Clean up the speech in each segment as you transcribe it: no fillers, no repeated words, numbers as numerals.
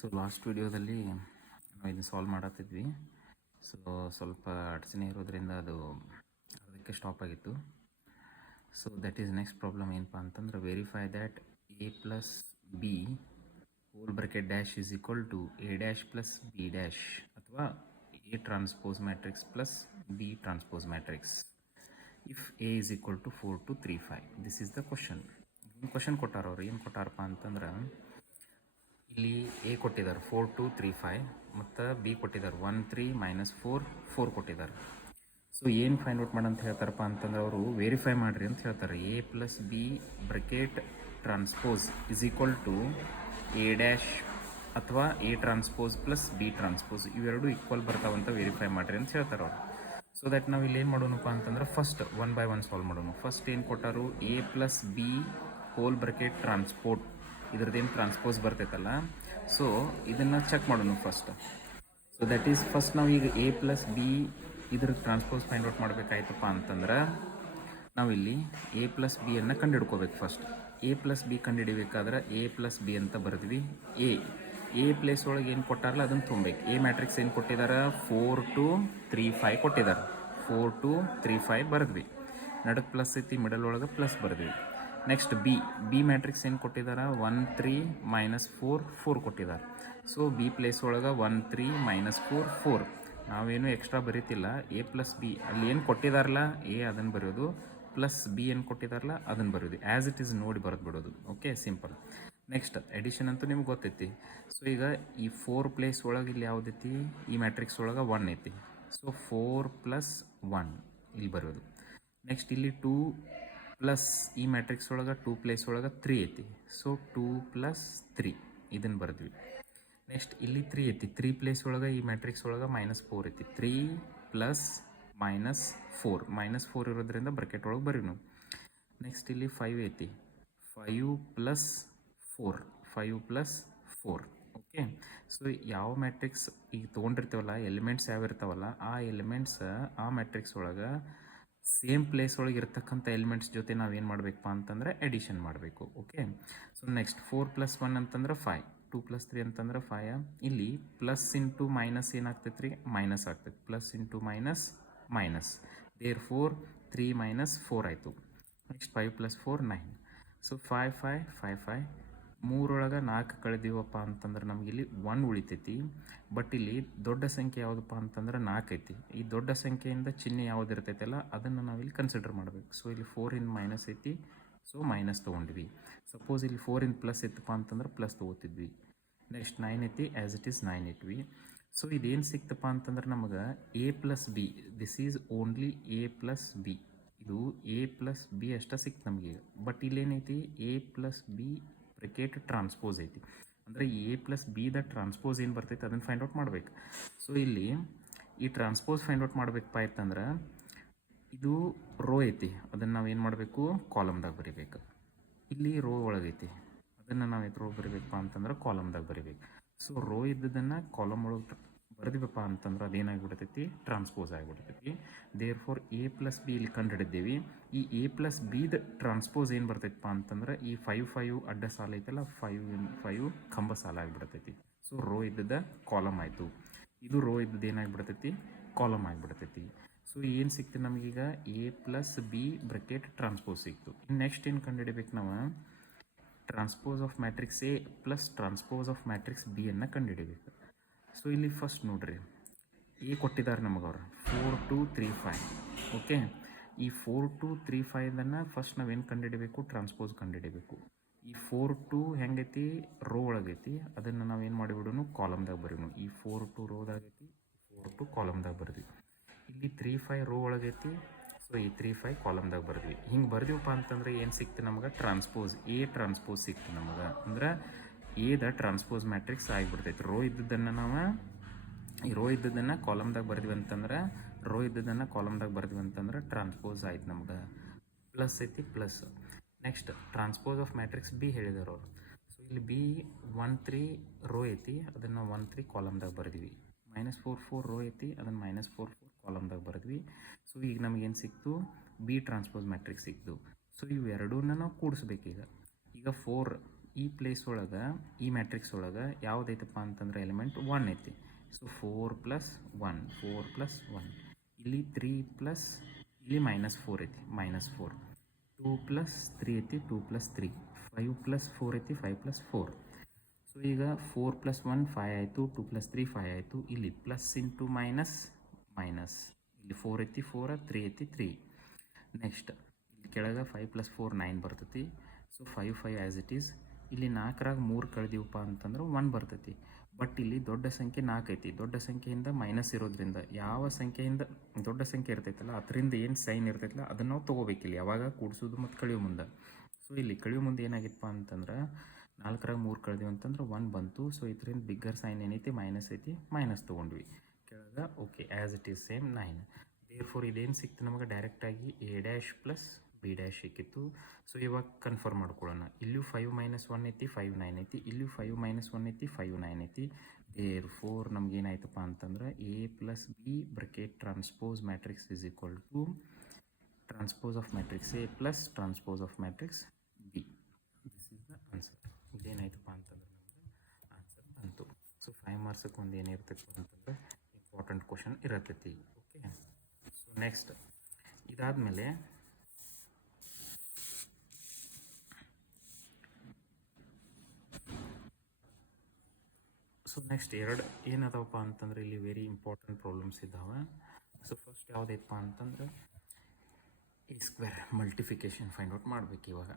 So last ವಿಡಿಯೋದಲ್ಲಿ ನಾವು ಇದನ್ನು ಸಾಲ್ವ್ ಮಾಡತ್ತಿದ್ವಿ. ಸೊ ಸ್ವಲ್ಪ ಅಡಚಣೆ ಇರೋದ್ರಿಂದ ಅದು ಅದಕ್ಕೆ ಸ್ಟಾಪ್ ಆಗಿತ್ತು. So that is next problem ಏನಪ್ಪ ಅಂತಂದ್ರೆ, verify that A plus B whole bracket dash is equal to A dash plus B dash ಅಥವಾ A transpose matrix plus B transpose matrix if A is equal to 4 2 3 5. This is the question. Question ಕೊಟ್ಟಾರ ಅವ್ರು. ಏನು ಕೊಟ್ಟಾರಪ್ಪ ಅಂತಂದ್ರೆ, ಇಲ್ಲಿ A ಕೊಟ್ಟಿದ್ದಾರೆ 4 2 3 5 ಮತ್ತು B ಕೊಟ್ಟಿದ್ದಾರೆ 1 3 -4 4 ಕೊಟ್ಟಿದ್ದಾರೆ. ಸೊ ಏನು ಫೈಂಡ್ ಔಟ್ ಮಾಡಂತ ಹೇಳ್ತಾರಪ್ಪ ಅಂತಂದ್ರೆ, ಅವರು ವೆರಿಫೈ ಮಾಡಿರಿ ಅಂತ ಹೇಳ್ತಾರೆ. A plus B bracket transpose is equal to A dash ಅಥವಾ A transpose plus B transpose ಇವೆರಡು ಈಕ್ವಲ್ ಬರ್ತಾವಂತ ವೆರಿಫೈ ಮಾಡಿರಿ ಅಂತ ಹೇಳ್ತಾರೆ ಅವರು. ಸೊ ದಟ್ ನಾವು ಇಲ್ಲಿ ಏನು ಮಾಡೋಣಪ್ಪ ಅಂತಂದ್ರೆ, ಫಸ್ಟ್ 1 by 1 ಸಾಲ್ವ್ ಮಾಡೋಣ. ಫಸ್ಟ್ ಏನು ಕೊಟ್ಟಾರು, A plus B whole bracket transport ಇದ್ರದ್ದೇನು ಟ್ರಾನ್ಸ್ಪೋಸ್ ಬರ್ತೈತಲ್ಲ, ಸೊ ಇದನ್ನು ಚೆಕ್ ಮಾಡೋಣ first. So that is first ನಾವು ಈಗ ಎ ಪ್ಲಸ್ ಬಿ ಇದ್ರ ಟ್ರಾನ್ಸ್ಪೋಸ್ ಫೈಂಡ್ ಔಟ್ ಮಾಡಬೇಕಾಯ್ತಪ್ಪ ಅಂತಂದ್ರೆ, ನಾವಿಲ್ಲಿ ಎ ಪ್ಲಸ್ ಬಿ ಅನ್ನು ಕಂಡುಹಿಡ್ಕೋಬೇಕು. ಫಸ್ಟ್ ಎ ಪ್ಲಸ್ ಬಿ ಕಂಡುಹಿಡಿಬೇಕಾದ್ರೆ ಎ ಪ್ಲಸ್ ಬಿ ಅಂತ ಬರೆದ್ವಿ. ಎ ಪ್ಲೇಸ್ ಒಳಗೆ ಏನು ಕೊಟ್ಟಾರಲ್ಲ ಅದನ್ನು ತುಂಬಬೇಕು. ಎ ಮ್ಯಾಟ್ರಿಕ್ಸ್ ಏನು ಕೊಟ್ಟಿದ್ದಾರೆ, 4 2 3 5 ಕೊಟ್ಟಿದ್ದಾರೆ. 4 2 3 5 ಬರೆದ್ವಿ. ನಡಕ್ಕೆ ಪ್ಲಸ್ ಐತಿ, ಮಿಡಲ್ ಒಳಗೆ ಪ್ಲಸ್ ಬರೆದ್ವಿ. ನೆಕ್ಸ್ಟ್ ಬಿ ಮ್ಯಾಟ್ರಿಕ್ಸ್ ಏನು ಕೊಟ್ಟಿದ್ದಾರೆ, 1 3 -4 4 ಕೊಟ್ಟಿದ್ದಾರೆ. ಸೊ ಬಿ ಪ್ಲೇಸ್ ಒಳಗೆ 1 3 -4 4. ನಾವೇನು ಎಕ್ಸ್ಟ್ರಾ ಬರೀತಿಲ್ಲ. ಎ ಪ್ಲಸ್ ಬಿ ಅಲ್ಲಿ ಏನು ಕೊಟ್ಟಿದಾರಲ್ಲ ಎ ಅದನ್ನು ಬರೆಯೋದು, ಪ್ಲಸ್ ಬಿ ಏನು ಕೊಟ್ಟಿದಾರಲ್ಲ ಅದನ್ನು ಬರೆಯೋದು. ಆ್ಯಸ್ ಇಟ್ ಈಸ್ ನೋಡಿ ಬರೆದು ಬಿಡೋದು. Okay, simple. ನೆಕ್ಸ್ಟ್ ಎಡಿಷನ್ ಅಂತೂ ನಿಮ್ಗೆ ಗೊತ್ತೈತಿ. ಸೊ ಈಗ ಈ 4 ಪ್ಲೇಸ್ ಒಳಗೆ ಇಲ್ಲಿ ಯಾವುದೈತಿ, ಈ ಮ್ಯಾಟ್ರಿಕ್ಸ್ ಒಳಗೆ 1 ಐತಿ. ಸೊ 4 + 1 ಇಲ್ಲಿ ಬರೋದು. ನೆಕ್ಸ್ಟ್ ಇಲ್ಲಿ 2 ಪ್ಲಸ್ ಈ ಮ್ಯಾಟ್ರಿಕ್ಸ್ ಒಳಗೆ 2 ಪ್ಲೇಸ್ ಒಳಗೆ 3 ಐತಿ. ಸೊ 2 + 3 ಇದನ್ನು ಬರೆದ್ವಿ. ನೆಕ್ಸ್ಟ್ ಇಲ್ಲಿ 3 ಐತಿ. 3 ಪ್ಲೇಸ್ ಒಳಗೆ ಈ ಮ್ಯಾಟ್ರಿಕ್ಸ್ ಒಳಗೆ -4 ಐತಿ. 3 + -4 -4 ಇರೋದ್ರಿಂದ ಬ್ರಕೆಟ್ ಒಳಗೆ ಬರೀನು. ನೆಕ್ಸ್ಟ್ ಇಲ್ಲಿ 5 ಐತಿ. 5 + 4 5 + 4. ಓಕೆ, ಸೊ ಯಾವ ಮ್ಯಾಟ್ರಿಕ್ಸ್ ಈಗ ತೊಗೊಂಡಿರ್ತೀವಲ್ಲ, ಎಲಿಮೆಂಟ್ಸ್ ಯಾವ ಇರ್ತಾವಲ್ಲ, ಆ ಎಲಿಮೆಂಟ್ಸ್ ಆ ಮ್ಯಾಟ್ರಿಕ್ಸ್ ಒಳಗೆ ಸೇಮ್ ಪ್ಲೇಸ್ ಒಳಗೆ ಇರ್ತಕ್ಕಂಥ ಎಲಿಮೆಂಟ್ಸ್ ಜೊತೆ ನಾವೇನು ಮಾಡಬೇಕಪ್ಪ ಅಂತಂದರೆ ಎಡಿಷನ್ ಮಾಡಬೇಕು. ಓಕೆ, ಸೊ ನೆಕ್ಸ್ಟ್ 4 + 1 ಅಂತಂದ್ರೆ 5, 2 + 3 ಅಂತಂದ್ರೆ 5. ಇಲ್ಲಿ ಪ್ಲಸ್ ಇಂಟು ಮೈನಸ್ ಏನಾಗ್ತೈತೆ ರೀ, ಮೈನಸ್ ಆಗ್ತೈತೆ. Plus into minus minus, there 3 - 4 ಆಯಿತು. ನೆಕ್ಸ್ಟ್ 5 + 4 9. ಸೊ 5 5 5 5 3 4 ಕಳೆದೀವಪ್ಪ ಅಂತಂದ್ರೆ ನಮಗಿಲ್ಲಿ 1 ಉಳಿತೈತಿ. ಬಟ್ ಇಲ್ಲಿ ದೊಡ್ಡ ಸಂಖ್ಯೆ ಯಾವುದಪ್ಪ ಅಂತಂದ್ರೆ 4 ಐತಿ. ಈ ದೊಡ್ಡ ಸಂಖ್ಯೆಯಿಂದ ಚಿಹ್ನೆ ಯಾವ್ದು ಇರ್ತೈತಲ್ಲ ಅದನ್ನು ನಾವಿಲ್ಲಿ ಕನ್ಸಿಡರ್ ಮಾಡಬೇಕು. ಸೊ ಇಲ್ಲಿ 4 ರಿಂದ ಮೈನಸ್ ಐತಿ, ಸೊ ಮೈನಸ್ ತೊಗೊಂಡ್ವಿ. ಸಪೋಸ್ ಇಲ್ಲಿ 4 ರಿಂದ ಪ್ಲಸ್ ಇತ್ತಪ್ಪ ಅಂತಂದ್ರೆ ಪ್ಲಸ್ ತೊಗೋತಿದ್ವಿ. ನೆಕ್ಸ್ಟ್ 9 ಐತಿ, ಆ್ಯಸ್ ಇಟ್ ಈಸ್ 9 ಇಟ್ವಿ. ಸೊ ಇದೇನು ಸಿಕ್ತಪ್ಪ ಅಂತಂದ್ರೆ ನಮಗೆ A plus B, this is only A plus B. ಇದು ಎ ಪ್ಲಸ್ ಬಿ ಅಷ್ಟೇ ಸಿಕ್ತು ನಮಗೆ. ಬಟ್ ಇಲ್ಲೇನೈತಿ, A plus B bracket transpose ಐತಿ. ಅಂದರೆ A plus B the transpose ಏನು ಬರ್ತೈತೆ ಅದನ್ನು ಫೈಂಡ್ ಔಟ್ ಮಾಡ್ಬೇಕು. ಸೊ ಇಲ್ಲಿ ಈ ಟ್ರಾನ್ಸ್ಪೋಸ್ ಫೈಂಡ್ ಔಟ್ ಮಾಡ್ಬೇಕಪ್ಪ ಆಯ್ತಂದ್ರೆ, ಇದು ರೋ ಐತಿ, ಅದನ್ನು ನಾವು ಏನು ಮಾಡಬೇಕು, ಕಾಲಮ್ದಾಗ ಬರಿಬೇಕು. ಇಲ್ಲಿ ರೋ ಒಳಗೈತಿ, ಅದನ್ನು ನಾವು ರೋ ಬರಿಬೇಕಪ್ಪ ಅಂತಂದ್ರೆ ಕಾಲಮ್ದಾಗ ಬರಿಬೇಕು. ಸೊ ರೋ ಇದ್ದದನ್ನು ಕಾಲಮ್ ಒಳಗೆ ಬರೆದಿವಪ್ಪ ಅಂತಂದ್ರೆ ಅದೇನಾಗಿಬಿಡ್ತೈತಿ, ಟ್ರಾನ್ಸ್ಪೋಸ್ ಆಗಿಬಿಡ್ತೈತಿ. Therefore A plus B ಇಲ್ಲಿ ಕಂಡು ಹಿಡಿದೇವಿ. ಈ ಎ ಪ್ಲಸ್ ಬಿದ ಟ್ರಾನ್ಸ್ಪೋಸ್ ಏನು ಬರ್ತೈತಪ್ಪ ಅಂತಂದ್ರೆ, ಈ 5 5 ಅಡ್ಡ ಸಾಲ ಐತಲ್ಲ, 5 5 ಕಂಬ ಸಾಲ ಆಗಿಬಿಡ್ತೈತಿ. ಸೊ ರೋ ಇದ್ದದ ಕಾಲಮ್ ಆಯಿತು. ಇದು ರೋ ಇದ್ದದ್ದು ಏನಾಗಿಬಿಡ್ತೈತಿ, ಕಾಲಮ್ ಆಗಿಬಿಡ್ತೈತಿ. ಸೊ ಏನು ಸಿಕ್ತು ನಮಗೀಗ, A plus B bracket transpose ಸಿಕ್ತು. ಇನ್ನು ನೆಕ್ಸ್ಟ್ ಏನು ಕಂಡು ಹಿಡಿಬೇಕು ನಾವು, transpose of matrix A plus transpose of matrix B ಅನ್ನು ಕಂಡು ಹಿಡಿಬೇಕು. ಸೊ ಇಲ್ಲಿ ಫಸ್ಟ್ ನೋಡ್ರಿ, ಎ ಕೊಟ್ಟಿದ್ದಾರೆ ನಮಗವ್ರು 4 2 3 5. ಓಕೆ, ಈ 4 2 3 5 ಫಸ್ಟ್ ನಾವೇನು ಕಂಡುಹಿಡಬೇಕು, ಟ್ರಾನ್ಸ್ಪೋಸ್ ಕಂಡುಹಿಡಬೇಕು. ಈ 4 2 ಹೆಂಗೈತಿ, ರೋ ಒಳಗೈತಿ, ಅದನ್ನು ನಾವೇನು ಮಾಡಿಬಿಡೋನು, ಕಾಲಮ್ದಾಗ ಬರೀನು. ಈ 4 2 ರೋದಾಗೈತಿ, 4 2 ಕಾಲಮ್ದಾಗ ಬರೆದ್ವಿ. ಇಲ್ಲಿ 3 5 ರೋ ಒಳಗೈತಿ, ಸೊ ಈ 3 5 ಕಾಲಮ್ದಾಗ ಬರೆದ್ವಿ. ಹಿಂಗೆ ಬರ್ದಿವಪ್ಪ ಅಂತಂದ್ರೆ ಏನು ಸಿಕ್ತು ನಮಗೆ, ಟ್ರಾನ್ಸ್ಪೋಸ್ ಎ ಟ್ರಾನ್ಸ್ಪೋಸ್ ಸಿಕ್ತು ನಮಗೆ. ಅಂದ್ರೆ ಎದ ಟ್ರಾನ್ಸ್ಪೋಸ್ ಮ್ಯಾಟ್ರಿಕ್ಸ್ ಆಗಿಬಿಡ್ತೈತಿ. ರೋ ಇದ್ದದನ್ನು ನಾವು ಈ ರೋ ಇದ್ದದನ್ನು ಕಾಲಮ್ದಾಗ ಬರ್ದ್ವಿ ಅಂತಂದ್ರೆ, ರೋ ಇದ್ದದನ್ನು ಕಾಲಮ್ದಾಗ ಬರ್ದ್ವಿ ಅಂತಂದ್ರೆ ಟ್ರಾನ್ಸ್ಪೋಸ್ ಆಯ್ತು ನಮ್ಗೆ. ಪ್ಲಸ್ ಐತಿ, plus. Next transpose of matrix B ಹೇಳಿದಾರೆ ಅವರು. ಸೊ ಇಲ್ಲಿ ಬಿ 1 3 ರೋ ಐತಿ, ಅದನ್ನು 1 3 ಕಾಲಮ್ದಾಗ ಬರ್ದ್ವಿ. -4 4 ರೋ ಐತಿ, ಅದನ್ನು -4 4 ಕಾಲಮ್ದಾಗ ಬರ್ದ್ವಿ. ಸೊ ಈಗ ನಮಗೇನು ಸಿಕ್ತು, ಬಿ ಟ್ರಾನ್ಸ್ಪೋಸ್ ಮ್ಯಾಟ್ರಿಕ್ಸ್ ಸಿಕ್ತು. ಸೊ ಇವೆರಡನ್ನ ನಾವು ಕೂಡಿಸ್ಬೇಕೀಗ. ಈಗ 4 ಈ ಪ್ಲೇಸ್ ಒಳಗೆ ಈ ಮ್ಯಾಟ್ರಿಕ್ಸ್ ಒಳಗೆ ಯಾವುದೈತಪ್ಪ ಅಂತಂದ್ರೆ ಎಲಿಮೆಂಟ್ 1 ಐತಿ. ಸೊ 4 + 1 4 + 1 ಇಲ್ಲಿ 3 ಪ್ಲಸ್ ಇಲ್ಲಿ -4 ಐತಿ -4 2 + 3 ಐತಿ 2 + 3 5 + 4 ಐತಿ 5 + 4. ಸೊ ಈಗ 4 + 1 5 ಆಯಿತು 2 + 3 5 ಆಯಿತು. ಇಲ್ಲಿ ಪ್ಲಸ್ ಇಂಟು ಮೈನಸ್ ಮೈನಸ್ ಇಲ್ಲಿ 4 ಐತಿ 4 3 ಐತಿ 3. ನೆಕ್ಸ್ಟ್ ಇಲ್ಲಿ ಕೆಳಗೆ 5 + 4 9 ಬರ್ತೈತಿ. So 5 5 as it is. ಇಲ್ಲಿ 4ರಾಗ 3 ಕಳೆದಿವಪ್ಪ ಅಂತಂದ್ರೆ 1 ಬರ್ತೈತಿ. ಬಟ್ ಇಲ್ಲಿ ದೊಡ್ಡ ಸಂಖ್ಯೆ 4 ಐತಿ. ದೊಡ್ಡ ಸಂಖ್ಯೆಯಿಂದ ಮೈನಸ್ ಇರೋದ್ರಿಂದ ಯಾವ ಸಂಖ್ಯೆಯಿಂದ ದೊಡ್ಡ ಸಂಖ್ಯೆ ಇರ್ತೈತಲ್ಲ ಅದರಿಂದ ಏನು ಸೈನ್ ಇರ್ತೈತಲ್ಲ ಅದನ್ನು ನಾವು ತೊಗೋಬೇಕಿಲ್ಲ ಯಾವಾಗ ಕೂಡಿಸೋದು ಮತ್ತು ಕಳೆಯೋ ಮುಂದೆ. ಸೊ ಇಲ್ಲಿ ಕಳೆಯೋ ಮುಂದೆ ಏನಾಗಿತ್ತಪ್ಪ ಅಂತಂದ್ರೆ 4ರಾಗ 3 ಕಳೆದಿವಿ ಅಂತಂದ್ರೆ 1 ಬಂತು. ಸೊ ಇದರಿಂದ ಬಿಗ್ಗರ್ ಸೈನ್ ಏನೈತಿ ಮೈನಸ್ ಐತಿ ಮೈನಸ್ ತೊಗೊಂಡ್ವಿ ಕೆಳಗೆ. Okay as it is same 9. Therefore ಇದೇನು ಸಿಕ್ತು ನಮಗೆ ಡೈರೆಕ್ಟಾಗಿ A' + B' ಸಿಕ್ಕಿತ್ತು. ಸೊ ಇವಾಗ ಕನ್ಫರ್ಮ್ ಮಾಡ್ಕೊಳ್ಳೋಣ. ಇಲ್ಲೂ 5 - 1 ಐತಿ 5 9 ಐತಿ. ಇಲ್ಲೂ 5 - 1 ಐತಿ 5 9 ಐತಿ. ದೇರ್ಫೋರ್ ನಮಗೇನಾಯ್ತಪ್ಪ ಅಂತಂದ್ರೆ A + B bracket transpose matrix is equal to transpose of matrix A + transpose of matrix B. This is the answer. ಇದೇನಾಯ್ತಪ್ಪ ಅಂತಂದ್ರೆ ನಮಗೆ ಆನ್ಸರ್ ಬಂತು. ಸೊ 5 ಮಾರ್ಕ್ಸಕ್ಕೆ ಒಂದು ಏನಿರ್ತೈತಿ ಅಂತಂದ್ರೆ ಇಂಪಾರ್ಟೆಂಟ್ ಕ್ವಶನ್ ಇರತೈತಿ. ಓಕೆ, ಸೊ ನೆಕ್ಸ್ಟ್ ಇದಾದಮೇಲೆ ಸೊ ನೆಕ್ಸ್ಟ್ ಎರಡು ಏನದವಪ್ಪ ಅಂತಂದ್ರೆ ಇಲ್ಲಿ ವೆರಿ ಇಂಪಾರ್ಟೆಂಟ್ ಪ್ರಾಬ್ಲಮ್ಸ್ ಇದ್ದಾವೆ. ಸೊ ಫಸ್ಟ್ ಯಾವುದೈತಪ್ಪ ಅಂತಂದ್ರೆ A² ಮಲ್ಟಿಫಿಕೇಶನ್ ಫೈಂಡ್ ಔಟ್ ಮಾಡ್ಬೇಕು ಇವಾಗ.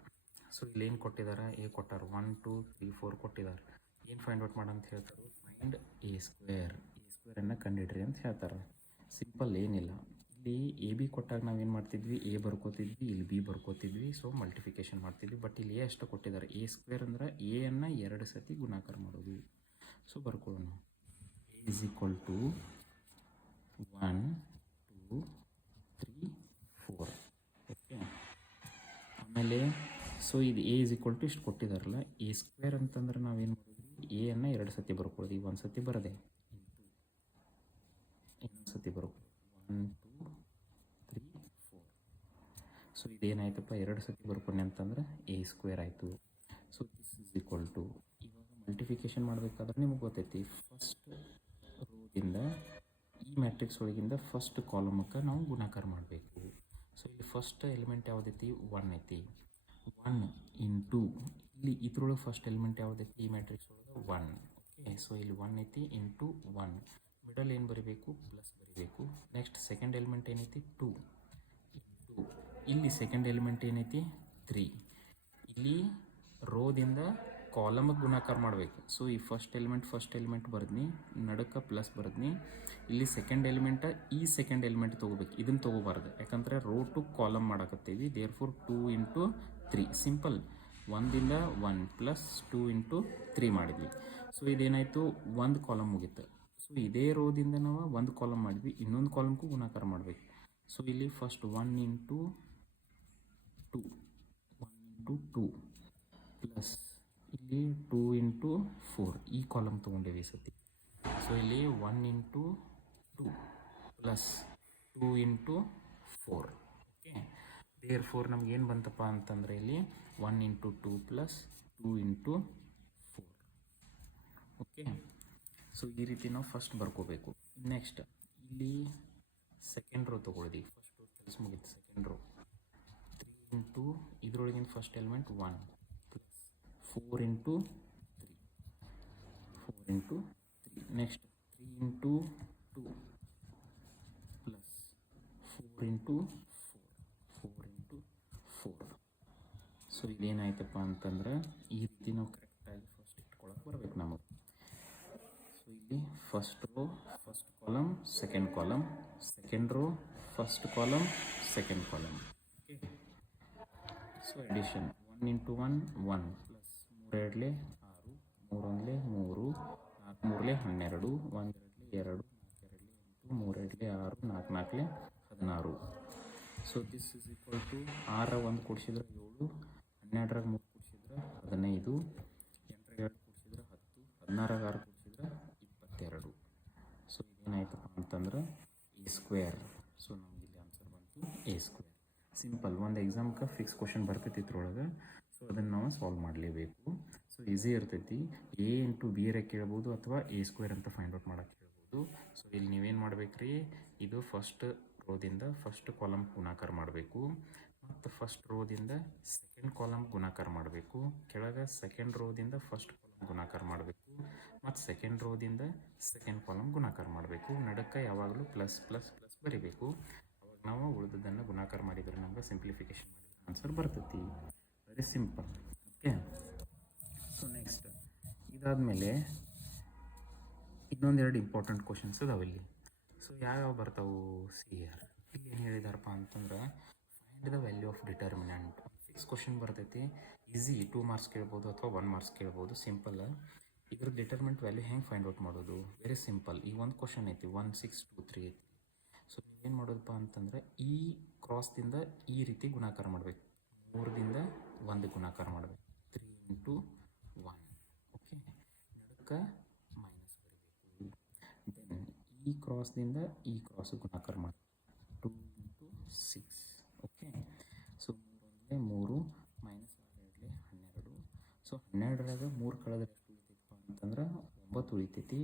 ಸೊ ಇಲ್ಲಿ ಏನು ಕೊಟ್ಟಿದ್ದಾರೆ ಎ ಕೊಟ್ಟಾರೆ 1 2 3 4 ಕೊಟ್ಟಿದ್ದಾರೆ. ಏನು ಫೈಂಡ್ ಔಟ್ ಮಾಡಂತ ಹೇಳ್ತಾರೆ ಫೈಂಡ್ A² ಕಂಡಿಡ್ರಿ ಅಂತ ಹೇಳ್ತಾರೆ. ಸಿಂಪಲ್ ಏನಿಲ್ಲ. ಇಲ್ಲಿ AB ಕೊಟ್ಟಾಗ ನಾವೇನು ಮಾಡ್ತಿದ್ವಿ A ಬರ್ಕೋತಿದ್ವಿ ಇಲ್ಲಿ B ಬರ್ಕೋತಿದ್ವಿ. ಸೊ ಮಲ್ಟಿಫಿಕೇಶನ್ ಮಾಡ್ತಿದ್ವಿ. ಬಟ್ ಇಲ್ಲಿ A ಅಷ್ಟು ಕೊಟ್ಟಿದ್ದಾರೆ. A² ಅಂದ್ರೆ ಎಯನ್ನು 2 ಸತಿ ಗುಣಾಕಾರ ಮಾಡೋದು. ಸೊ ಬರ್ಕೊಳ್ಳೋಣ A = 1 2 3 4. ಓಕೆ, ಆಮೇಲೆ ಸೊ ಇದು A = ಇಷ್ಟು ಕೊಟ್ಟಿದ್ದಾರಲ್ಲ A² ಅಂತಂದ್ರೆ ನಾವೇನು ಮಾಡಿದ್ವಿ ಎಯನ್ನು 2 ಸತಿ ಬರ್ಕೊಳ್ಳೋದು. ಈಗ 1 ಸತಿ ಬರದೆ ಇನ್ನೊಂದು ಸತಿ ಬರ್ಕೊಳ್ಳೋದು 1 2 3 4. ಸೊ ಇದೇನಾಯ್ತಪ್ಪ 2 ಸತಿ ಬರ್ಕೊಂಡೆ ಅಂತಂದ್ರೆ A² ಆಯಿತು. So this is equal to ಇವಾಗ ಮಲ್ಟಿಫಿಕೇಶನ್ ಮಾಡಬೇಕಾದ್ರೆ ನಿಮಗೆ ಗೊತ್ತೈತಿ ಫಸ್ಟ್ ರೋದಿಂದ ಈ ಮ್ಯಾಟ್ರಿಕ್ಸ್ ಒಳಗಿಂದ ಫಸ್ಟ್ ಕಾಲಮಕ್ಕೆ ನಾವು ಗುಣಾಕಾರ ಮಾಡಬೇಕು. ಸೊ ಇಲ್ಲಿ ಫಸ್ಟ್ ಎಲಿಮೆಂಟ್ ಯಾವುದೈತಿ 1 ಐತಿ. 1 ಇಂಟು ಇಲ್ಲಿ ಇದ್ರೊಳಗೆ ಫಸ್ಟ್ ಎಲಿಮೆಂಟ್ ಯಾವುದೈತಿ ಈ ಮ್ಯಾಟ್ರಿಕ್ಸ್ ಒಳಗೆ 1. ಓಕೆ, ಸೊ ಇಲ್ಲಿ 1 ಐತಿ ಇಂಟು 1 ಮಿಡಲ್ ಏನು ಬರೀಬೇಕು ಪ್ಲಸ್ ಬರೀಬೇಕು. ನೆಕ್ಸ್ಟ್ ಸೆಕೆಂಡ್ ಎಲಿಮೆಂಟ್ ಏನೈತಿ 2 ಇಂಟು ಇಲ್ಲಿ ಸೆಕೆಂಡ್ ಎಲಿಮೆಂಟ್ ಏನೈತಿ 3. ಇಲ್ಲಿ ರೋದಿಂದ ಕಾಲಮಿಗೆ ಗುಣಾಕಾರ ಮಾಡಬೇಕು. ಸೊ ಈ ಫಸ್ಟ್ ಎಲಿಮೆಂಟ್ ಬರೆದ್ನಿ ನಡುಕ ಪ್ಲಸ್ ಬರೆದ್ನಿ. ಇಲ್ಲಿ ಸೆಕೆಂಡ್ ಎಲಿಮೆಂಟ ಈ ಸೆಕೆಂಡ್ ಎಲಿಮೆಂಟ್ ತೊಗೋಬೇಕು. ಇದನ್ನು ತೊಗೋಬಾರ್ದು ಯಾಕಂದರೆ ರೋ ಟು ಕಾಲಮ್ ಮಾಡಕತ್ತೀವಿ. ದೇರ್ಫೋರ್ 2 ಇಂಟು 3 ಸಿಂಪಲ್ 1ದಿಂದ 1 ಪ್ಲಸ್ 2 ಇಂಟು 3 ಮಾಡಿದ್ವಿ. ಸೊ ಇದೇನಾಯಿತು ಒಂದು ಕಾಲಮ್ ಮುಗೀತು. ಸೊ ಇದೇ ರೋದಿಂದ ನಾವು ಒಂದು ಕಾಲಮ್ ಮಾಡಿದ್ವಿ. ಇನ್ನೊಂದು ಕಾಲಮ್ಗೂ ಗುಣಾಕಾರ ಮಾಡಬೇಕು. ಸೊ ಇಲ್ಲಿ ಫಸ್ಟ್ 1 ಇಂಟು 2 ಪ್ಲಸ್ ಇಲ್ಲಿ 2 ಇಂಟು 4 ಈ ಕಾಲಮ್ ತೊಗೊಂಡೇವಿ ಈ ಸತಿ. ಸೊ ಇಲ್ಲಿ 1 into 2 plus 2 into 4. Okay, therefore ನಮಗೇನು ಬಂತಪ್ಪ ಅಂತಂದರೆ ಇಲ್ಲಿ 1 into 2 plus 2 into 4. Okay, so ಈ ರೀತಿ ನಾವು ಫಸ್ಟ್ ಬರ್ಕೋಬೇಕು. ನೆಕ್ಸ್ಟ್ ಇಲ್ಲಿ ಸೆಕೆಂಡ್ ರೋ ತೊಗೊಳ್ದಿ. ಫಸ್ಟ್ ರೋ ಕೆಲಸ ಮುಗಿತು. ಸೆಕೆಂಡ್ ರೋ 3 ಇಂಟು ಇದರೊಳಗಿನ first element 1 plus 4 into 3 next 3 into 2 plus 4 into 4. So ಇದೇನಾಯ್ತಪ್ಪ ಅಂತಂದ್ರೆ ಈ ರೀತಿ ನಾವು ಕರೆಕ್ಟಾಗಿ ಫಸ್ಟ್ ಇಟ್ಕೊಳಕ್ಕೆ ಬರ್ಬೇಕು ನಮಗೆ. ಸೊ ಇಲ್ಲಿ first row first column second column, second row first column second column. Okay, so addition 1 into 1 1 plus 3 2 6 3 1 3 4 3 12 1 2 2 4 2 8 3 2 6 4 4 16. So this is equal to 6 1 ಕೂಡಿಸಿದ್ರೆ 7, 12 3 ಕೂಡಿಸಿದ್ರೆ 15, 8 2 ಕೂಡಿಸಿದ್ರೆ 10, 16 6 ಕೂಡಿಸಿದ್ರೆ 22. ಸೊ ಇದೇನಾಯ್ತಪ್ಪ ಅಂತಂದ್ರೆ A². ಸೊ ನಮ್ಗೆ ಇಲ್ಲಿ ಆನ್ಸರ್ ಬಂತು A². ಸಿಂಪಲ್ ಒಂದು ಎಕ್ಸಾಮ್ಗೆ ಫಿಕ್ಸ್ ಕ್ವಶನ್ ಬರ್ತೈತಿ ಇದ್ರೊಳಗೆ. ಸೊ ಅದನ್ನು ನಾವು ಸಾಲ್ವ್ ಮಾಡಲೇಬೇಕು. ಸೊ ಈಸಿ ಇರ್ತೈತಿ. ಎ ಇಂಟು ಬಿ ರೇ ಕೇಳ್ಬೋದು ಅಥವಾ ಎ ಸ್ಕ್ವೇರ್ ಅಂತ ಫೈಂಡ್ ಔಟ್ ಮಾಡೋಕ್ಕೆ ಕೇಳ್ಬೋದು. ಸೊ ಇಲ್ಲಿ ನೀವೇನು ಮಾಡ್ಬೇಕು ರೀ, ಇದು ಫಸ್ಟ್ ರೋದಿಂದ ಫಸ್ಟ್ ಕಾಲಮ್ ಗುಣಾಕಾರ ಮಾಡಬೇಕು, ಮತ್ತು ಫಸ್ಟ್ ರೋದಿಂದ ಸೆಕೆಂಡ್ ಕಾಲಮ್ ಗುಣಾಕಾರ ಮಾಡಬೇಕು, ಕೆಳಗೆ ಸೆಕೆಂಡ್ ರೋದಿಂದ ಫಸ್ಟ್ ಕಾಲಮ್ ಗುಣಾಕಾರ ಮಾಡಬೇಕು, ಮತ್ತು ಸೆಕೆಂಡ್ ರೋದಿಂದ ಸೆಕೆಂಡ್ ಕಾಲಮ್ ಗುಣಾಕಾರ ಮಾಡಬೇಕು. ನಡಕ್ಕೆ ಯಾವಾಗಲೂ ಪ್ಲಸ್ ಪ್ಲಸ್ ಪ್ಲಸ್ ಬರಿಬೇಕು. ಅವಾಗ ನಾವು ಉಳಿದದನ್ನು ಗುಣಾಕಾರ ಮಾಡಿದರೆ ನಮ್ಗೆ ಸಿಂಪ್ಲಿಫಿಕೇಶನ್ ಮಾಡಿದ್ರೆ ಆನ್ಸರ್ ಬರ್ತೈತಿ. Very simple. Okay. So next ಇದಾದಮೇಲೆ ಇನ್ನೊಂದೆರಡು ಇಂಪಾರ್ಟೆಂಟ್ ಕ್ವಶನ್ಸ್ ಅದಾವೆ ಇಲ್ಲಿ. ಸೊ ಯಾವ್ಯಾವ ಬರ್ತಾವೆ ಸಿ ಆರ್ ಇಲ್ಲಿ ಏನು ಹೇಳಿದಾರಪ್ಪ ಅಂತಂದ್ರೆ find the value of determinant. Fix question ಬರ್ತೈತಿ. ಈಸಿ 2 ಮಾರ್ಕ್ಸ್ ಕೇಳ್ಬೋದು ಅಥವಾ 1 ಮಾರ್ಕ್ಸ್ ಕೇಳ್ಬೋದು. ಸಿಂಪಲ್. ಇದ್ರ ಡಿಟರ್ಮಿನೆಂಟ್ ವ್ಯಾಲ್ಯೂ ಹೆಂಗೆ ಫೈಂಡ್ ಔಟ್ ಮಾಡೋದು? Very simple. ಈ ಒಂದು ಕ್ವಶನ್ ಐತಿ 1 6 2 3 ಐತಿ. ಸೊ ನೀವೇನು ಮಾಡೋದಪ್ಪ ಅಂತಂದ್ರೆ ಈ ಕ್ರಾಸ್ದಿಂದ ಈ ರೀತಿ ಗುಣಾಕಾರ ಮಾಡಬೇಕು. 3ದಿಂದ 1 ಗುಣಾಕಾರ ಮಾಡಬೇಕು. 3 ಇಂಟು 1. ಓಕೆ. ನಡಕ್ಕೆ ಮೈನಸ್ ಬರಬೇಕು. ದೆನ್ ಈ ಕ್ರಾಸ್ದಿಂದ ಈ ಕ್ರಾಸ್ ಗುಣಾಕಾರ ಮಾಡಿ 2 ಇಂಟು 6. ಓಕೆ. So 3 minus 6 12. ಸೊ 12ರಾಗ 3 ಕಳೆದ್ರೆ ಎಷ್ಟು ಉಳಿತೈತಪ್ಪ ಅಂತಂದ್ರೆ 9 ಉಳಿತೈತಿ.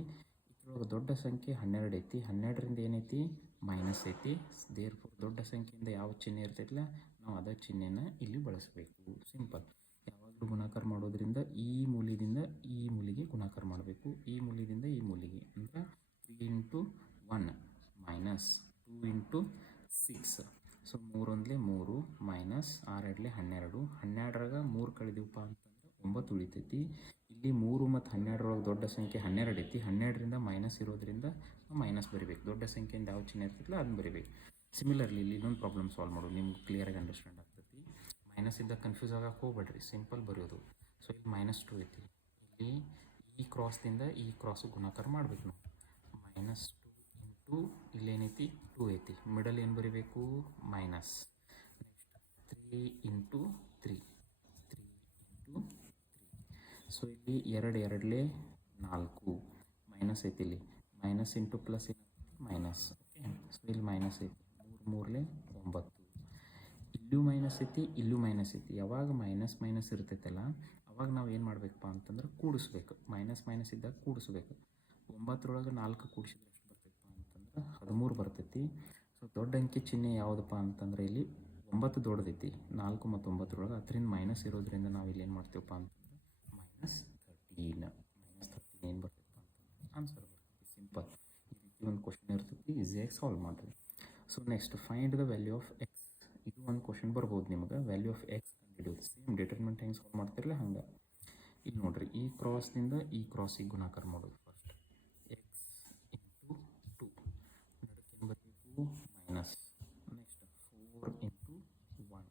ಇದ್ರೊಳಗೆ ದೊಡ್ಡ ಸಂಖ್ಯೆ 12 ಐತಿ. 12ರಿಂದ ಏನೈತಿ? ಮೈನಸ್ ಐತಿ. ದೇರ್ಫೋರ್ ದೊಡ್ಡ ಸಂಖ್ಯೆಯಿಂದ ಯಾವ ಚಿಹ್ನೆ ಇರ್ತೈತಿಲ್ಲ ನಾವು ಅದೇ ಚಿಹ್ನೆನ ಇಲ್ಲಿ ಬಳಸಬೇಕು. ಸಿಂಪಲ್. ಯಾವಾಗಲೂ ಗುಣಾಕಾರ ಮಾಡೋದ್ರಿಂದ ಈ ಮೂಲೆಯಿಂದ ಈ ಮೂಲೆಗೆ ಗುಣಾಕಾರ ಮಾಡಬೇಕು. ಈ ಮೂಲೆಯಿಂದ ಈ ಮೂಲೆಗೆ ಅಂದ್ರೆ 3 into 1 minus 2 into 6. So 3 3 minus 6 12. 12ರಾಗ 3 ಕಳೆದಿವಪ್ಪ ಅಂತಂದ್ರೆ 9 ಉಳಿತೈತಿ. ಇಲ್ಲಿ 3 ಮತ್ತು 12ರೊಳಗೆ ದೊಡ್ಡ ಸಂಖ್ಯೆ 12 ಐತಿ. 12ರಿಂದ ಮೈನಸ್ ಇರೋದ್ರಿಂದ ಮೈನಸ್ ಬರಿಬೇಕು. ದೊಡ್ಡ ಸಂಖ್ಯೆಯಿಂದ ಯಾವ ಚಿಹ್ನೆ ಇರ್ತೈತಿಲ್ಲ ಅದನ್ನ ಬರಿಬೇಕು. ಸಿಮಿಲರ್ಲಿ ಇಲ್ಲಿ ಇನ್ನೊಂದು ಪ್ರಾಬ್ಲಮ್ ಸಾಲ್ವ್ ಮಾಡೋದು. ನಿಮ್ಗೆ ಕ್ಲಿಯರಾಗಿ ಅಂಡರ್ಸ್ಟ್ಯಾಂಡ್ ಆಗ್ತೈತಿ. ಮೈನಸ್ ಇದ್ದಾಗ ಕನ್ಫ್ಯೂಸ್ ಆಗಕ್ಕೆ ಹೋಗ್ಬೇಡ್ರಿ. ಸಿಂಪಲ್ ಬರೆಯೋದು. ಸೊ ಇಲ್ಲಿ -2 ಐತಿ. ಇಲ್ಲಿ ಈ ಕ್ರಾಸ್ದಿಂದ ಈ ಕ್ರಾಸ್ ಗುಣಾಕಾರ ಮಾಡಬೇಕು ನಾವು. -2 ಇಂಟು ಇಲ್ಲೇನೈತಿ 2 ಐತಿ. ಮಿಡಲ್ ಏನು ಬರಿಬೇಕು? Minus. Next 3 into 3. 3 into 3. So ಇಲ್ಲಿ 2 2 4 ಮೈನಸ್ ಐತಿ. ಇಲ್ಲಿ minus into plus minus. Okay. So ಇಲ್ಲಿ ಮೈನಸ್ ಐತಿ. 3 3 9. ಇಲ್ಲೂ ಮೈನಸ್ ಐತಿ, ಇಲ್ಲೂ ಮೈನಸ್ ಐತಿ. ಯಾವಾಗ ಮೈನಸ್ ಮೈನಸ್ ಇರ್ತೈತಲ್ಲ ಅವಾಗ ನಾವು ಏನು ಮಾಡಬೇಕಪ್ಪ ಅಂತಂದ್ರೆ ಕೂಡಿಸ್ಬೇಕು. ಮೈನಸ್ ಮೈನಸ್ ಇದ್ದಾಗ ಕೂಡಿಸ್ಬೇಕು. 9ರೊಳಗೆ 4 ಕೂಡಿಸಿದ್ರೆ ಎಷ್ಟು ಬರ್ತೈತಪ್ಪ ಅಂತಂದ್ರೆ 13 ಬರ್ತೈತಿ. ಸೊ ದೊಡ್ಡ ಅಂಕಿ ಚಿಹ್ನೆ ಯಾವುದಪ್ಪ ಅಂತಂದ್ರೆ ಇಲ್ಲಿ 9 ದೊಡ್ಡದೈತಿ. 4 ಮತ್ತು 9ರೊಳಗೆ ಅದರಿಂದ ಮೈನಸ್ ಇರೋದ್ರಿಂದ ನಾವು ಇಲ್ಲಿ ಏನು ಮಾಡ್ತೀವಪ್ಪ ಅಂತಂದ್ರೆ -13. -13 ಏನು ಬರ್ತೈತಪ್ಪ ಅಂತಂದ್ರೆ ಆನ್ಸರ್ ಬರ್ತೈತಿ. ಸಿಂಪಲ್. ಈ ರೀತಿ ಒಂದು ಕ್ವಶನ್ ಇರ್ತೈತಿ. ಈಸಿಯಾಗಿ ಸಾಲ್ವ್ ಮಾಡಿರಿ. So next find the value of x. ಇದು ಒಂದು ಕ್ವಶನ್ ಬರ್ಬೋದು ನಿಮ್ಗೆ. ವ್ಯಾಲ್ಯೂ ಆಫ್ ಎಕ್ಸ್ ಕಂಡುಹಿಡಿಯೋದು. ಸೇಮ್ ಡಿಟರ್ಮಿನೆಂಟ್ ಹೆಂಗೆ ಸಾಲ್ವ್ ಮಾಡ್ತಿರಲ್ಲ ಹಂಗೆ. ಇಲ್ಲಿ ನೋಡಿರಿ, ಈ ಕ್ರಾಸ್ನಿಂದ ಈ ಕ್ರಾಸಿಗೆ ಗುಣಾಕಾರ ಮಾಡೋದು. First X into 2. ನಡಕ್ಕೆ ಬರಬೇಕು minus. Next 4 into 1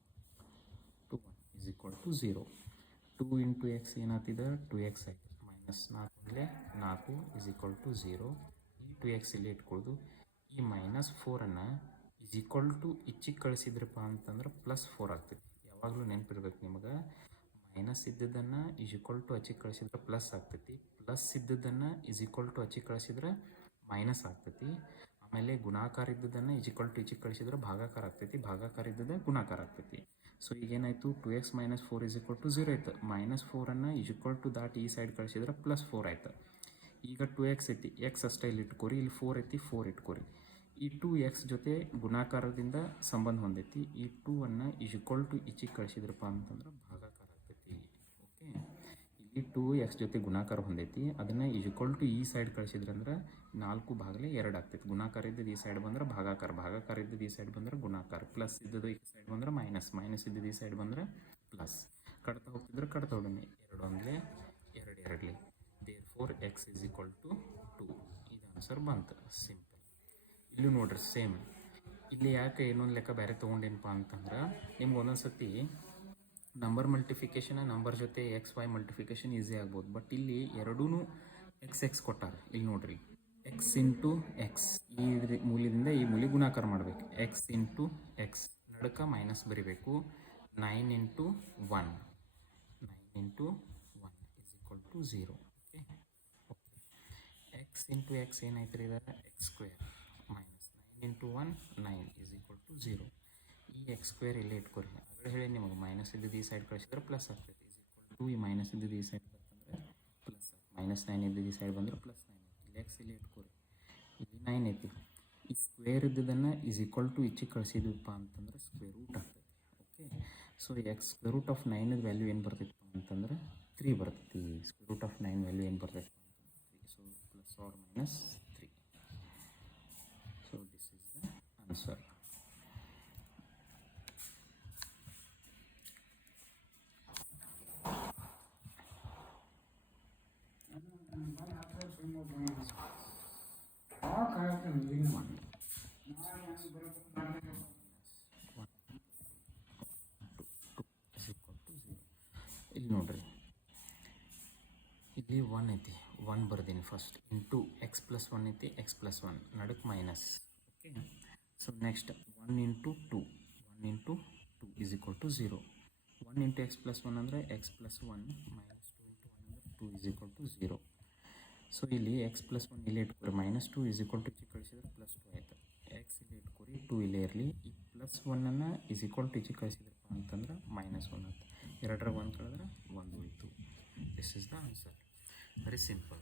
to 1 is equal to 0. 2 into x ಏನಾಗ್ತಿದೆ? 2x ಆಯಿತು. -4 4 ಇಸ್ ಈಕ್ವಲ್ ಟು 0. ಈ 2x ಇಲ್ಲಿ ಇಟ್ಕೊಳ್ಳೋದು. ಈ -4ಅನ್ನು ಇಸ್ ಈಕ್ವಲ್ ಟು ಇಚ್ಚಿಗೆ ಕಳಿಸಿದ್ರಪ್ಪ ಅಂತಂದ್ರೆ +4 ಆಗ್ತೈತಿ. ಯಾವಾಗಲೂ ನೆನಪಿರ್ಬೇಕು ನಿಮಗೆ. ಮೈನಸ್ ಇದ್ದದನ್ನು ಇಸ್ ಈಕ್ವಲ್ ಟು ಅಚ್ಚಿಗೆ ಕಳಿಸಿದ್ರೆ ಪ್ಲಸ್ ಆಗ್ತೈತಿ. ಪ್ಲಸ್ ಇದ್ದದನ್ನು ಇಸ್ ಈಕ್ವಲ್ ಟು ಅಚ್ಚಿಗೆ ಕಳಿಸಿದ್ರೆ ಮೈನಸ್ ಆಗ್ತೈತಿ. ಆಮೇಲೆ ಗುಣಾಕಾರ ಇದ್ದದನ್ನು ಇಸ್ ಈಕ್ವಲ್ ಟು ಇಚ್ಚಿಗೆ ಕಳಿಸಿದ್ರೆ ಭಾಗಾಕಾರ ಆಗ್ತೈತಿ. ಭಾಗಾಕಾರ ಇದ್ದದ ಗುಣಾಕಾರ ಆಗ್ತೈತಿ. ಸೊ ಈಗೇನಾಯಿತು? 2x - 4 ಇಸ್ ಈಕ್ವಲ್ ಟು 0 ಆಯ್ತು. -4ಅನ್ನು ಇಸ್ ಈಕ್ವಲ್ ಟು ದಾಟಿ ಈ ಸೈಡ್ ಕಳಿಸಿದ್ರೆ +4 ಆಯ್ತು. ಈಗ 2x ಐತಿ. ಎಕ್ಸ್ ಅಷ್ಟೇ ಇಲ್ಲಿ ಇಟ್ಕೋರಿ. ಇಲ್ಲಿ 4 ಐತಿ. 4 ಇಟ್ಕೋರಿ. ಈ 2x ಜೊತೆ ಗುಣಾಕಾರದಿಂದ ಸಂಬಂಧ ಹೊಂದೈತಿ. ಈ 2ಅನ್ನು ಇಸ್ ಈಕ್ವಲ್ ಟು ಇಚ್ಚಿಗೆ ಕಳಿಸಿದ್ರಪ್ಪ ಅಂತಂದ್ರೆ ಭಾಗಾಕಾರ ಆಗ್ತೈತಿ. ಓಕೆ. ಇಲ್ಲಿ 2x ಜೊತೆ ಗುಣಾಕಾರ ಹೊಂದೈತಿ. ಅದನ್ನು ಇಸ್ ಈಕ್ವಲ್ ಟು ಈ ಸೈಡ್ ಕಳಿಸಿದ್ರಂದ್ರೆ 4/2 ಆಗ್ತೈತಿ. ಗುಣಾಕಾರ ಇದ್ದದ್ದು ಈ ಸೈಡ್ ಬಂದ್ರೆ ಭಾಗಾಕಾರ. ಭಾಗಾಕಾರ ಇದ್ದದ್ದು ಈ ಸೈಡ್ ಬಂದ್ರೆ ಗುಣಾಕಾರ. ಪ್ಲಸ್ ಇದ್ದದ್ದು ಈ ಸೈಡ್ ಬಂದ್ರೆ ಮೈನಸ್. ಮೈನಸ್ ಇದ್ದದ್ದು ಈ ಸೈಡ್ ಬಂದ್ರೆ ಪ್ಲಸ್. ಕಡ್ತಾ ಹೋಗ್ತಿದ್ರೆ ಕಡ್ತಾ ಹೊಡನೆ. 2 1 2 2. Therefore x is equal to 2. ಇದು ಆನ್ಸರ್ ಬಂತು. ಸಿಂಪಲ್. ಇಲ್ಲಿ ನೋಡ್ರಿ ಸೇಮ್. ಇಲ್ಲಿ ಯಾಕೆ ಇನ್ನೊಂದು ಲೆಕ್ಕ ಬೇರೆ ತೊಗೊಂಡೇನಪ್ಪ ಅಂತಂದ್ರೆ ನಿಮ್ಗೆ ಒಂದೊಂದು ಸತಿ ನಂಬರ್ ಮಲ್ಟಿಫಿಕೇಷನ್ ನಂಬರ್ ಜೊತೆ XY ಮಲ್ಟಿಫಿಕೇಷನ್ ಈಸಿ ಆಗ್ಬೋದು. ಬಟ್ ಇಲ್ಲಿ ಎರಡೂ x ಕೊಟ್ಟಾರೆ. ಇಲ್ಲಿ ನೋಡ್ರಿ, ಎಕ್ಸ್ ಇಂಟು ಎಕ್ಸ್. ಈ ಮೂಲ್ಯದಿಂದ ಈ ಮೂಲ್ಯ ಗುಣಾಕಾರ ಮಾಡಬೇಕು. X into x. ನಡಕ ಮೈನಸ್ ಬರಿಬೇಕು. 9 into 1. 9 into 1 is equal to 0. Okay. Okay. X into x ಏನಾಯ್ತು ರೀ? ಇದು x² minus 9 into 1 9 is equal to 0. ಈ x² ಇಲ್ಲೇ ಇಟ್ಕೊರಿ. ಅದ್ರ ಹೇಳಿ ನಿಮಗೆ ಮೈನಸ್ ಇದ್ದದ್ದು ಈ ಸೈಡ್ ಕಳಿಸಿದ್ರೆ ಪ್ಲಸ್ ಆಗ್ತೈತಿ. ಇಸ್ ಈಕ್ವಲ್ ಟು ಈ ಮೈನಸ್ ಇದ್ದದ್ದು ಈ ಸೈಡ್ ಬರ್ತಂದ್ರೆ -9 ಇದ್ದಿದ್ದು ಈ ಸೈಡ್ ಬಂದ್ರೆ +9 ಇಲ್ಲಿ ಎಕ್ಸ್ ಇಲ್ಲಿ ಇಟ್ಕೋರಿ ಇಲ್ಲಿ 9 ಐತಿ ಈ ಸ್ಕ್ವೇರ್ ಇದ್ದದನ್ನು ಈಸ್ ಈಕ್ವಲ್ ಟು ಈಚೆ ಕಳಿಸಿದ್ವಿಪ್ಪ ಅಂತಂದ್ರೆ ಸ್ಕ್ವೇರ್ ರೂಟ್ ಆಗ್ತೈತಿ okay so x square root of 9 value ಏನು ಬರ್ತೈತಪ್ಪ ಅಂತಂದ್ರೆ 3 ಬರ್ತೈತಿ ಸ್ಕ್ವೇರ್ ರೂಟ್ ಆಫ್ 9 ವ್ಯಾಲ್ಯೂ ಏನು ಬರ್ತೈತಿ so +or -3 so this is the answer. ಇಲ್ಲಿ ನೋಡ್ರಿ ಇಲ್ಲಿ 1 ಐತಿ 1 ಬರ್ದೀನಿ ಫಸ್ಟ್ ಇಂಟು ಎಕ್ಸ್ ಪ್ಲಸ್ 1 ಐತಿ ಎಕ್ಸ್ ಪ್ಲಸ್ 1 ನಡಕ್ಕೆ minus okay so next 1 into 2 1 into 2 is equal to 0 1 into x plus 1 ಅಂದರೆ ಎಕ್ಸ್ ಪ್ಲಸ್ 1 -2 ಇಂಟು 1 ಅಂದರೆ 2 ಈಸ್ ಈಕ್ವಲ್ ಟು 0 ಸೊ ಇಲ್ಲಿ ಎಕ್ಸ್ ಪ್ಲಸ್ 1 ಇಲ್ಲಿ ಇಟ್ಕೊರಿ -2 ಈಸ್ ಈಕ್ವಲ್ ಟು ಈಚೆ ಕಳಿಸಿದ್ರೆ +2 ಆಯಿತು ಎಕ್ಸ್ ಇಲ್ಲಿ ಇಟ್ಕೊರಿ 2 ಇಲ್ಲೇ ಇರಲಿ ಈ +1 ಈಸ್ ಈಕ್ವಲ್ ಟು ಈಚೆ ಕಳಿಸಿದ್ರಪ್ಪ ಅಂತಂದ್ರೆ -1 ಆಯ್ತು ಎರಡರ 1 ಕಳೆದ್ರೆ 1 ಉಳಿತು. This is the answer very simple.